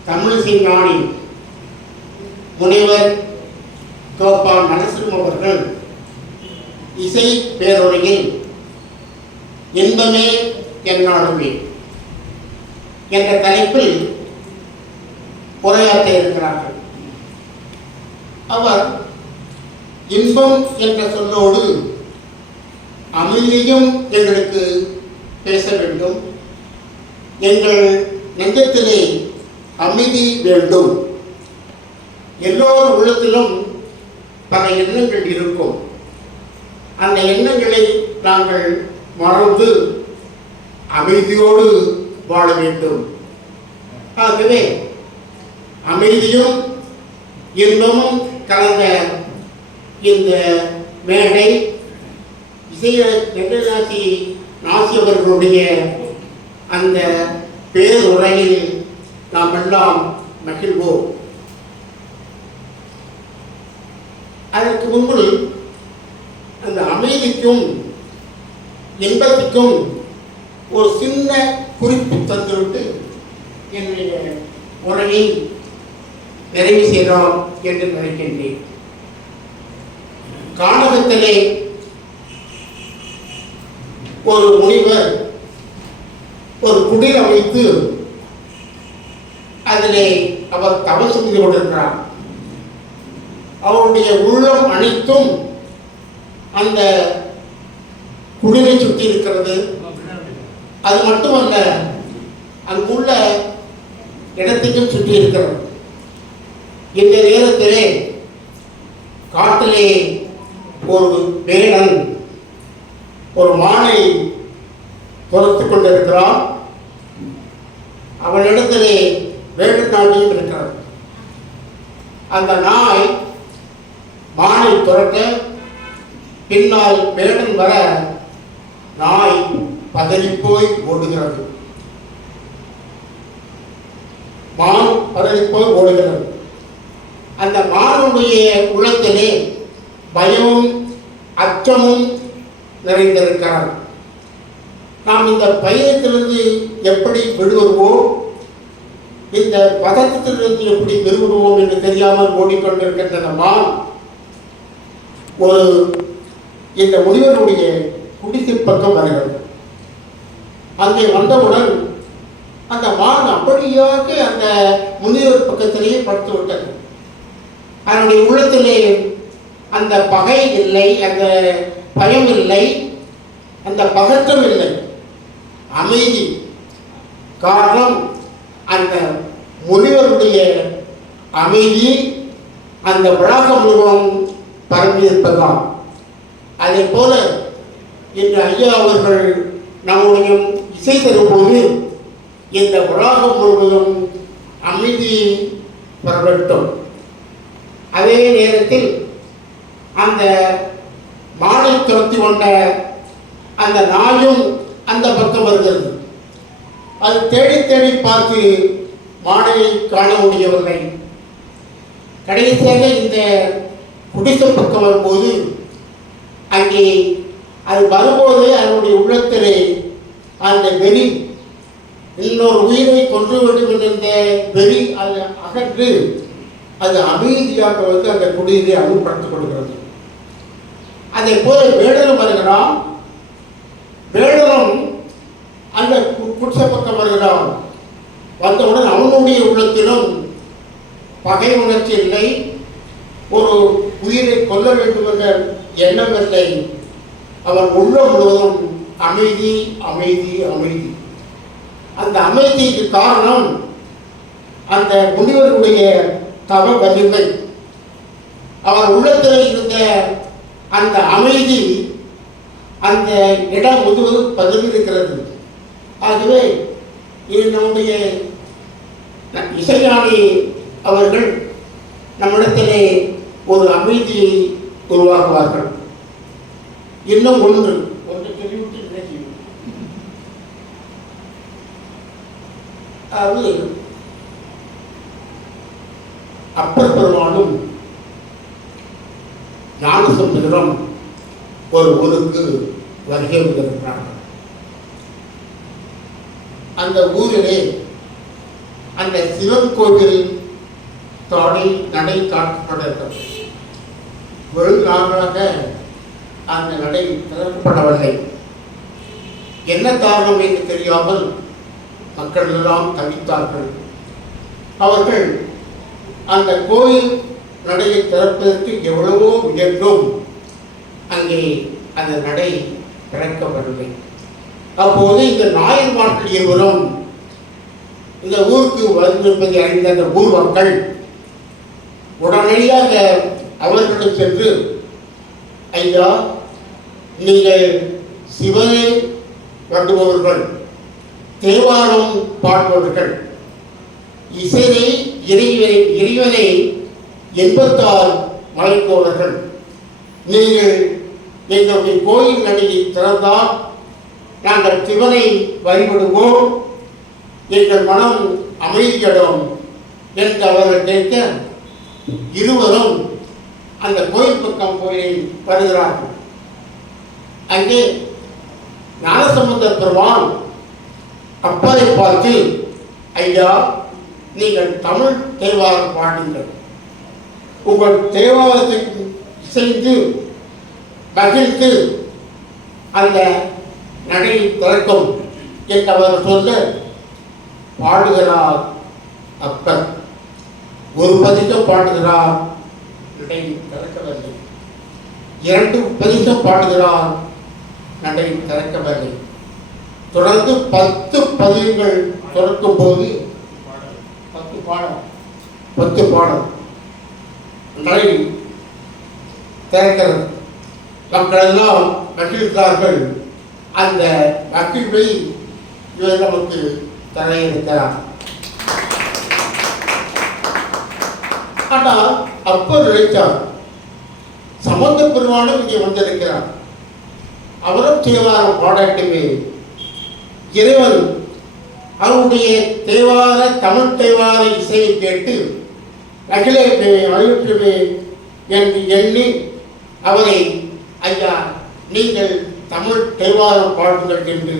தமிழிசை ஞானி முனைவர் கோப்பா நரசிம்ம அவர்கள் இசை பேருரையில் இன்பமே எந்நாளுமே என்ற தலைப்பில் உரையாற்ற இருக்கிறார்கள். அவர் இன்பம் என்ற சொல்லோடு அமைதியும் எங்களுக்கு பேச வேண்டும், எங்கள் நெஞ்சத்திலே அமைதி வேண்டும். எல்லோர் உள்ளத்திலும் பல எண்ணங்கள் இருக்கும். அந்த எண்ணங்களை நாங்கள் மறந்து அமைதியோடு வாழ வேண்டும். ஆகவே அமைதியும் இன்பமும் கலந்த இந்த மேடை இசையராசி நாசியவர்களுடைய அந்த பேருரையில் நாம் எல்லாம் மகிழ்வோம். அதற்கு முன்பு அந்த அமைதிக்கும் இன்பத்துக்கும் ஒரு சின்ன குறிப்பு தந்துவிட்டு என்னுடைய உரையை நிறைவு செய்கிறோம் என்று நினைக்கின்றேன். கானகத்திலே ஒரு முனிவர் ஒரு குடில் அமைத்து அதிலே அவர் தவம் செய்து கொண்டிருக்கிறார். அவருடைய உள்ளம் அனைத்தும் அந்த குடிலை சுற்றி இருக்கிறது. அது மட்டுமல்ல, அங்குள்ள இடத்தையும் சுற்றி இருக்கிறது. இந்த நேரத்திலே காட்டிலே ஒரு வேடன் ஒரு மானை துரத்துக் கொண்டிருக்கிறான். அவனிடத்திலே வேடு நாயும் இருக்கிறது. அந்த நாய் மானை துரத்த பின்னால் வேடன் வர நாய் பதறிப்போய் ஓடுகிறது. மான் பதறிப்போய் ஓடுகிறது. அந்த மானுடைய உள்ளத்திலே பயமும் அச்சமும் நிறைந்திருக்கிறார். நாம் இந்த பயத்திலிருந்து எப்படி விடுபடுவோம், இந்த பதற்றத்திலிருந்து எப்படி விடுபடுவோம் என்று தெரியாமல் ஓடிக்கொண்டிருக்கின்ற மான் ஒரு இந்த முனிவருடைய குடிசை பக்கம் வருகிறது. அங்கே வந்தவுடன் அந்த மான் அப்படியாக அந்த முனிவர் பக்கத்திலேயே படுத்து விட்டது. அதனுடைய உள்ளத்திலே அந்த பகை இல்லை, அந்த பயம் இல்லை, அந்த பதற்றம் இல்லை, அமைதி. காரணம் அந்த முனிவருடைய அமைதி அந்த வளாகம் முழுவதும் பரம்பியிருப்பதாம். அதே போல இன்று ஐயா அவர்கள் நம்முடைய இசை தரும்போது இந்த வளாகம் முழுவதும் அமைதி பரவட்டும். அதே நேரத்தில் அந்த மானை துரத்தி கொண்ட அந்த நாயும் அந்த பக்கம் வருகிறது. அது தேடி தேடி பார்த்து மானை காண முடியவில்லை. கடைசியாக இந்த குடிசை பக்கம் வரும்போது அங்கே அது வரும்போது அதனுடைய உள்ளத்திலே அந்த வெறி, இன்னொரு உயிரை கொன்று வேண்டும் என்ற வெறி அது அகன்று அது அமைதியாக வந்து அந்த குடியிலே அமுல்படுத்திக் கொள்கிறது. அதே போல வேடரும் வருகிறான். வேடரும் அந்த குடிசை பக்கம் வருகிறான். வந்தவுடன் அவனுடைய உள்ளத்திலும் பகை உணர்ச்சி இல்லை, ஒரு உயிரை கொல்ல வேண்டும் என்ற எண்ணம் இல்லை. அவன் உள்ளம் முழுவதும் அமைதி அமைதி அமைதி. அந்த அமைதிக்கு காரணம் அந்த முனிவருடைய தவ வலிமை. அவர் உள்ளத்தில் இருந்த அந்த அமைதி அந்த இடம் முழுவதும் பகிர்ந்திருக்கிறது. ஆகவே இது நம்முடைய இசைஞானி அவர்கள் நம்மிடத்திலே ஒரு அமைதியை உருவாக்குவார்கள். இன்னும் ஒன்று சொல்லிவிட்டு அது அப்பர் பெருமானும் ஞானசம்பந்தரும் ஒரு ஊருக்கு வருகை வந்திருக்கிறார்கள். அந்த ஊரிலே அந்த சிவன் கோவில் தாடி நடை காட்டப்பட்டிருக்கிறது. வெகு நாளாக அந்த நடை திறக்கப்படவில்லை. என்ன காரணம் என்று தெரியாமல் மக்கள் எல்லாம் தவித்தார்கள். அவர்கள் அந்த கோயில் நடையை திறப்பதற்கு எவ்வளவோ முயன்றும் அங்கே அந்த நடை திறக்கப்படவில்லை. அப்போது இந்த நாயன்மார்கள் இருவரும் இந்த ஊருக்கு வந்திருப்பதை அறிந்த அந்த ஊர் மக்கள் உடனடியாக அவர்களிடம் சென்று, ஐயா, நீங்கள் சிவனை வண்டுபவர்கள், தேவாரம் பாடுபவர்கள், இசையை இறைவனை என்பத்தால் மலைப்பவர்கள், நீங்கள் எங்களுடைய கோயில் நடையை திறந்தால் நாங்கள் சிவனை வழிபடுவோம், எங்கள் மனம் அமைதியிடும் என்று அவர்கள் கேட்க, இருவரும் அந்த கோயில் பக்கம் போய் வருகிறார்கள். அங்கே ஞானசம்பந்தர் பெருமான் அப்பரை பார்த்து, ஐயா, நீங்கள் தமிழ் தேவாரம் பாடுங்கள், உங்கள் தேவாரத்தை இசைந்து மகிழ்ந்து அந்த நடை திறக்கும் என்று அவர் சொல்ல பாடுகிறார். அப்பர் ஒரு பதிகம் பாடுகிறார், நடை திறக்கவில்லை. 2 பதிகம் பாடுகிறார், நடை திறக்கவில்லை. தொடர்ந்து 10 பதிகங்கள் திறக்கும் போது 10 பாடல் நடை திறக்கிறது. மக்கள் எல்லாம் மகிழ்ந்தார்கள். அந்த மகிழ்வை இவர் நமக்கு தர இருக்கிறார். ஆனால் அப்போ நினைத்தார், சம்பந்த பெருமானும் இங்கே வந்திருக்கிறார், அவரும் தேவாரம் பாடட்டுமே, இறைவன் அவருடைய தேவார தமிழ் தேவார இசையை கேட்டு அகிலட்டுமே என்று எண்ணி அவரை, ஐயா நீங்கள் தமிழ் தேவாரம் பாடுங்கள் என்று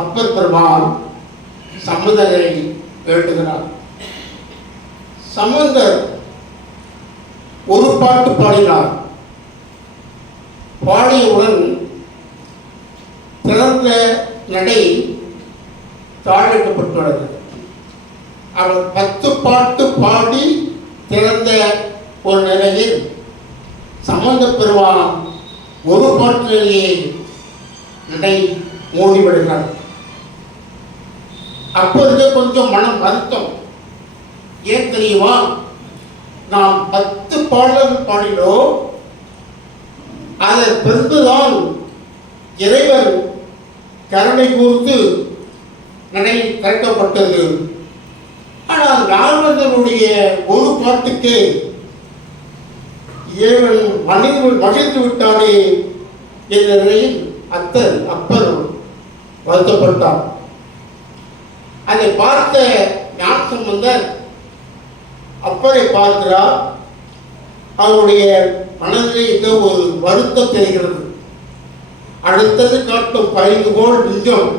அப்பர் பெருமான் சம்பந்தரை வேண்டுகிறார். சம்பந்தர் ஒரு பாட்டு பாடினார். பாடியவுடன் திறந்த நடை தாழ்த்தப்பட்டுள்ளது. அவர் 10 பாட்டு பாடி திறந்த ஒரு நிலையில் சம்பந்த பெருமான் ஒரு பாட்டிலேயே நடை மூடிவிடுகிறார். அப்பொழுது கொஞ்சம் மனம் வருத்தம். ஏன் தெரியுமா? நாம் 10 பாடல்கள் பாடினோம், அதன் பிறகுதான் இறைவன் கருணை கூர்ந்து நடை திறக்கப்பட்டது. ஆனால் நால்வந்தனுடைய ஒரு பாட்டுக்கு இறைவன் மகிழ்ந்து விட்டானே என்ற நிலையில் அப்பர் வருத்தப்பட்டார். அதை பார்த்த ஞானசம்பந்தர் அப்பரை பார்க்கிறார். அவருடைய மனதிலே ஏதோ ஒரு வருத்தம் தெரிகிறது. அடுத்தது காட்டும் பரிந்துகோள் நெஞ்சம்,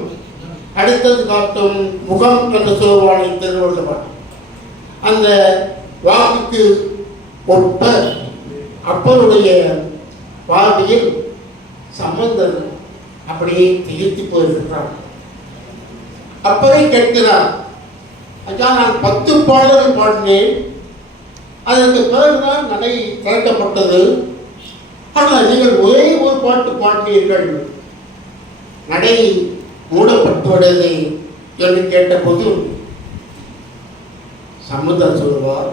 அடுத்தது காட்டும் முகம் என்று சொல்வானை திருவள்ளுவர். அந்த வாக்குக்கு ஒப்ப அப்பருடைய பார்வையில் சம்பந்தர் அப்படியே திகைத்து போயிருக்கிறார். அப்பரை கேட்கிறார், ஐயா நான் 10 பாடல்கள் பாடினேன், அதற்கு பிறகுதான் நடை திறக்கப்பட்டது. ஆனால் நீங்கள் ஒரே ஒரு பாட்டு பாடினீர்கள், நடை மூடப்பட்டுள்ளது என்று கேட்டபோது சம்பந்தர் சொல்வார்,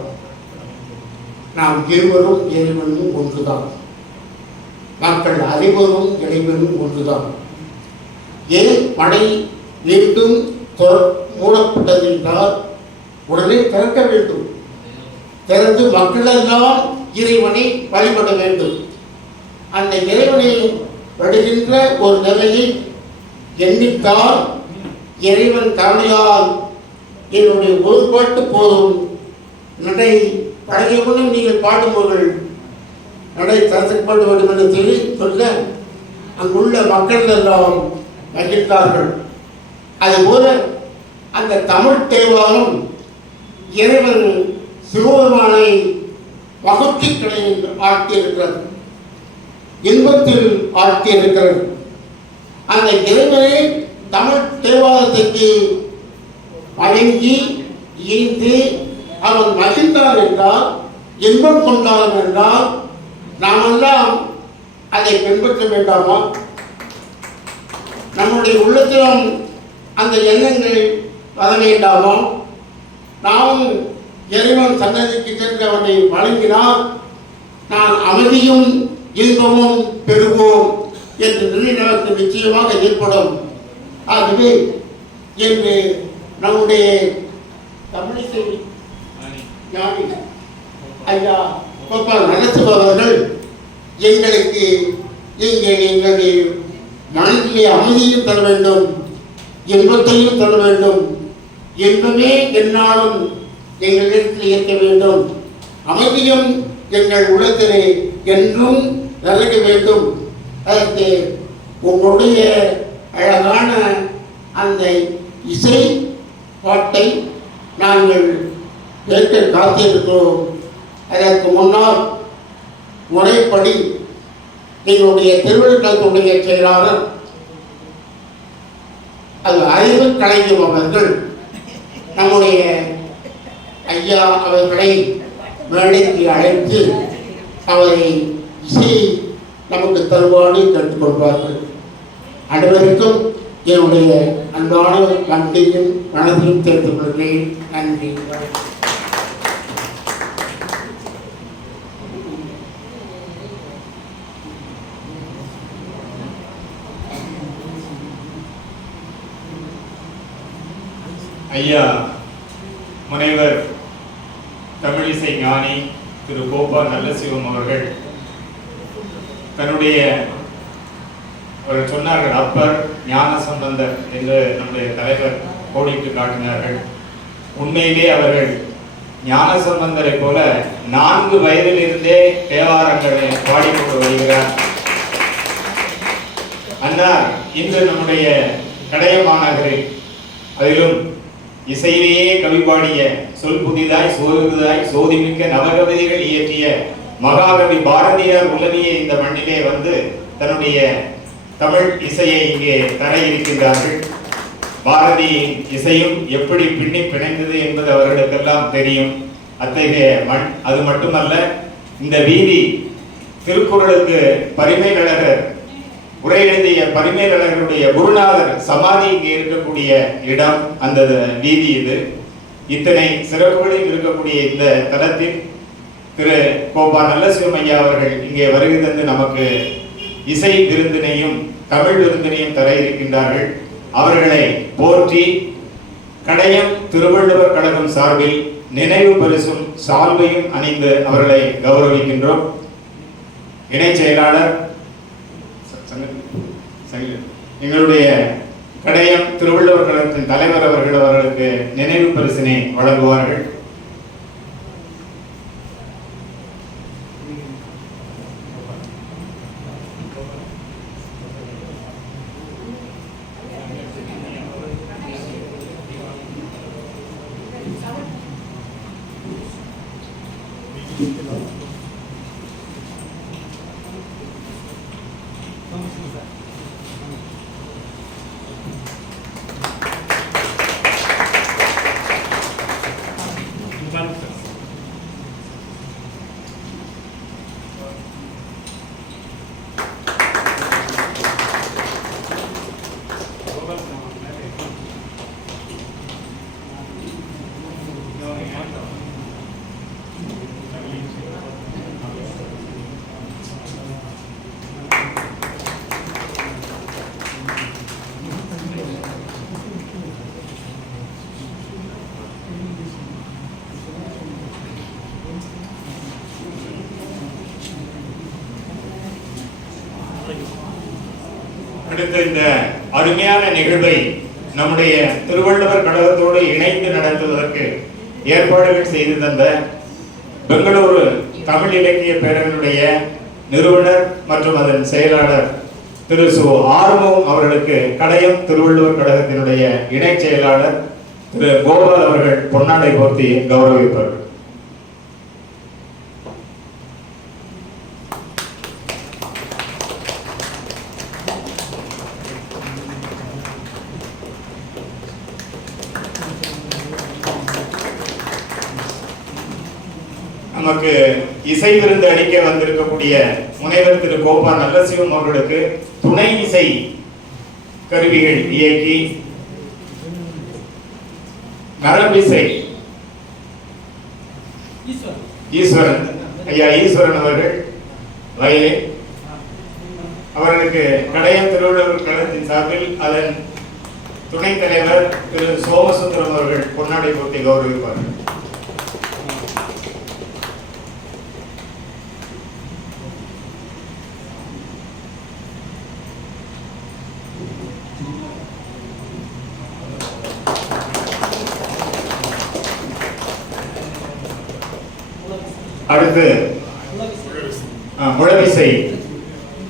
நாம் இருவரும் இறைவனும் ஒன்றுதான், மக்கள் அனைவரும் இறைவனும் ஒன்றுதான். ஏன் மடை மீண்டும் மூடப்பட்டது என்றால் உடனே திறக்க வேண்டும், திறந்து மக்களெல்லாம் இறைவனை வழிபட வேண்டும். அந்த இறைவனை வருகின்ற ஒரு நிலையை எண்ணித்தால் இறைவன் கருணையால் என்னுடைய ஒரு பாட்டு போதும், நடை பழகியவுடன் நீங்கள் பாடும்போது நடை திறக்கப்பட வேண்டும் என்று சொல்லி சொல்ல அங்குள்ள மக்கள் எல்லாம் மகிழ்ந்தார்கள். அதுபோல அந்த தமிழ் தேவாரம் இறைவன் சிவபெருமானை மகிழ்ச்சிகளை ஆழ்த்தியிருக்கிறது, இன்பத்தில் ஆழ்த்தியிருக்கிறது. அந்த இறைவனை தமிழ் தேவாரத்துக்கு வழங்கி ஈந்து அவன் மகிழ்ந்தான் என்றால், இன்பம் கொண்டான் என்றால், நாமெல்லாம் அதை பின்பற்ற வேண்டாமா? நம்முடைய உள்ளத்திலும் அந்த எண்ணங்கள் வர வேண்டாமா? நாம் இறைவன் சன்னதிக்கு சென்று அவனை வழங்கினால் நான் அமைதியும் இன்பமும் பெறுவோம் என்று நமக்கு நிச்சயமாக ஏற்படும். ஆகவே என்று நம்முடைய தமிழிசை ஞானி ஐயா கோபால் நடத்துபவர்கள் எங்களுக்கு எங்களுடைய மனதிலே அமைதியும் தர வேண்டும், இன்பத்தையும் தர வேண்டும். இன்பமே என்னாலும் எங்களிடத்தில் இருக்க வேண்டும், அமைதியும் எங்கள் உள்ளத்திலே என்றும் நிலைக்க வேண்டும். அதற்கு உங்களுடைய அழகான அந்த இசை பாட்டை நாங்கள் கேட்க காத்திருக்கிறோம். அதற்கு முன்னால் முறைப்படி எங்களுடைய திருவிழாத்துடைய செயலாளர் அது அறிவு கலைஞர் அவர்கள் நம்முடைய ஐயா அவர்களை மேடைக்கு அழைத்து அவரை இசை நமக்கு தருவாடு கற்றுக்கொள்வார்கள். அனைவருக்கும் என்னுடைய அன்பான நன்றியும் மனதையும் தெரிந்து கொள்கிறேன். நன்றி. ஐயா முனைவர் தமிழிசை ஞானி திரு கோபா நல்லசிவம் அவர்கள் தன்னுடைய அவர்கள் சொன்னார்கள் அப்பர் ஞான சம்பந்தர் என்று நம்முடைய தலைவர் கோடிட்டு காட்டினார்கள். உண்மையிலே அவர்கள் ஞான சம்பந்தரை போல 4 வயதிலிருந்தே தேவாரங்களை பாடிக்கொண்டு வருகிறார். அன்னார் இன்று நம்முடைய கடையம் மாநகரில் அதிலும் இசையிலேயே கவி பாடிய சொல் புதிதாய் சோறுதாய் சோதிமிக்க நவகவிதைகள் இயற்றிய மகாகவி பாரதியார் உலவிய இந்த மண்ணிலே வந்து தன்னுடைய தமிழ் இசையை இங்கே தர இருக்கின்றார்கள். பாரதியின் இசையும் எப்படி பின்னி பிணைந்தது என்பது அவர்களுக்கெல்லாம் தெரியும். அத்தகைய மண். அது மட்டுமல்ல, இந்த வீதி திருக்குறளுக்கு பரிமேலழகர் உரை எழுதிய பரிமேலழகருடைய குருநாதர் சமாதி இங்கே இருக்கக்கூடிய இடம், அந்த வீதி இது. இத்தனை சிறப்புகளில் இருக்கக்கூடிய இந்த தலத்தில் திரு கோபா நல்லசிவம் ஐயா அவர்கள் இங்கே வருகை தந்து நமக்கு இசை விருந்தினையும் தமிழ் விருந்தினையும் தர இருக்கின்றார்கள். அவர்களை போற்றி கடையம் திருவள்ளுவர் கழகம் சார்பில் நினைவு பரிசும் சால்வையும் அணிந்து அவர்களை கௌரவிக்கின்றோம். இணை செயலாளர் எங்களுடைய கடையம் திருவள்ளுவர் கழகத்தின் தலைவர் அவர்களுக்கு நினைவு பரிசினை வழங்குவார்கள். அடுத்த இந்த அருமையான நிகழ்வை நம்முடைய திருவள்ளுவர் கழகத்தோடு இணைந்து நடத்துவதற்கு ஏற்பாடுகள் செய்து தந்த பெங்களூரு தமிழ் இலக்கிய பேரவையினுடைய நிறுவனர் மற்றும் அதன் செயலாளர் திரு சு ஆறுமுகம் அவர்களுக்கு கடையம் திருவள்ளுவர் கழகத்தினுடைய இணை செயலாளர் திரு கோபால் அவர்கள் பொன்னாடை போர்த்தி கௌரவிப்பார்கள். நமக்கு இசை விருந்து அளிக்க வந்திருக்கக்கூடிய முனைவர் திரு கோபா நல்லசிவம் அவர்களுக்கு துணை இசை கருவிகள் இயக்கி நரம்பிசை ஈஸ்வரன் ஐயா ஈஸ்வரன் அவர்கள் வயலின், அவர்களுக்கு கடையம் திருவள்ளுவர் கழகத்தின் சார்பில் அதன் துணைத் தலைவர் திரு சோமசுந்தரம் அவர்கள் பொன்னாடை போட்டி கௌரவிப்பார்கள். அடுத்து முழவிசை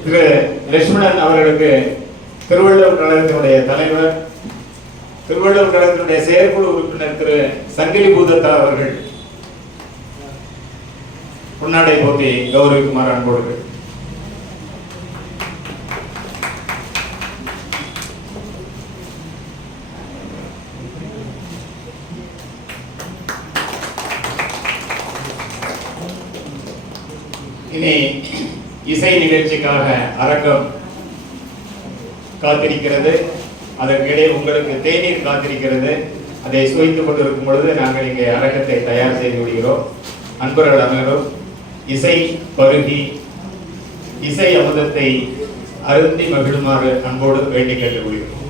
திரு லட்சுமணன் அவர்களுக்கு திருவள்ளுவர் கழகத்தினுடைய தலைவர், திருவள்ளுவர் கழகத்தினுடைய செயற்குழு உறுப்பினர் திரு சங்கிலி பூதத்தா அவர்கள் பொன்னாடை போட்டி கௌரவிக்குமாறு அன்போடு. இனி இசை நிகழ்ச்சிக்காக அரங்கம் காத்திருக்கிறது. அதற்கிடையே உங்களுக்கு தேநீர் காத்திருக்கிறது. அதை சுவைத்துக் கொண்டிருக்கும் பொழுது நாங்கள் இங்கே அரங்கத்தை தயார் செய்து விடுகிறோம். அன்பர்கள் அனைவரும் இசை பருகி இசை அமுதத்தை அருந்தி மகிழுமாறு அன்போடு வேண்டி கேட்டுக் கொள்கிறோம்.